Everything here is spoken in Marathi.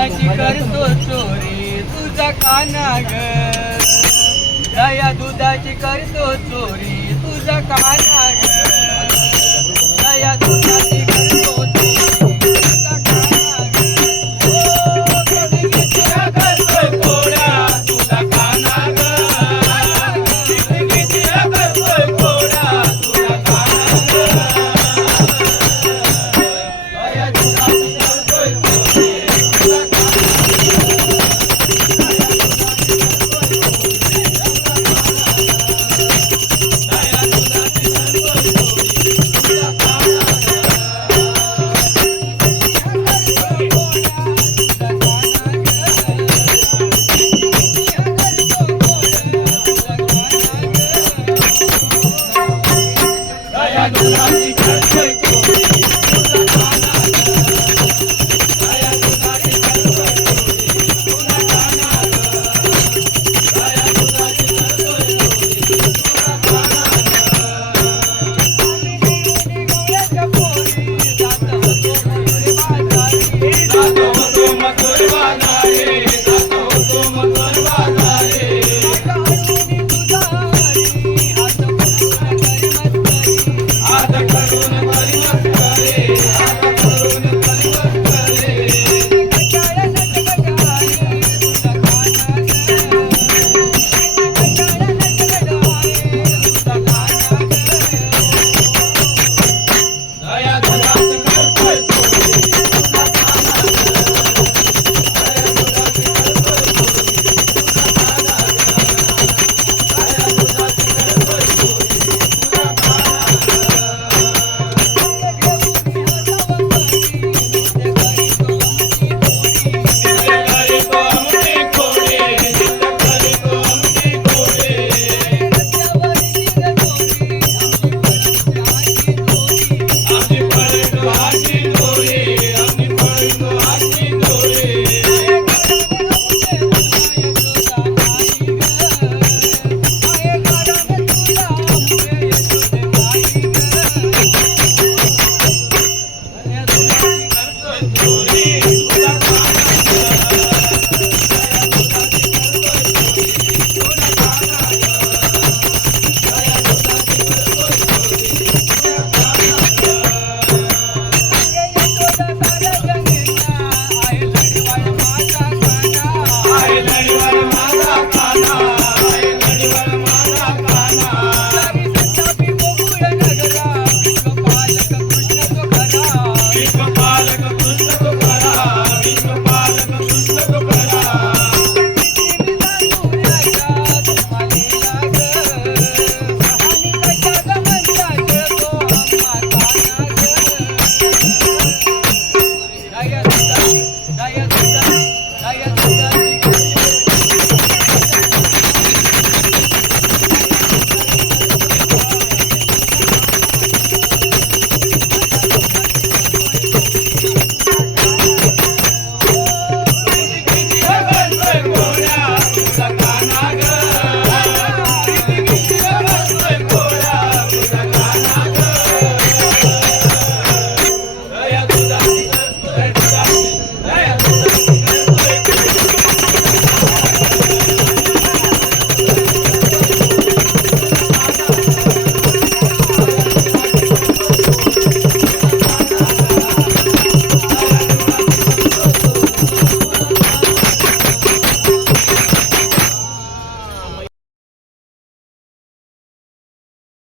कशाची करतो चोरी? तुझा काना ग दया दुधाची करतो चोरी. तुझा काना ग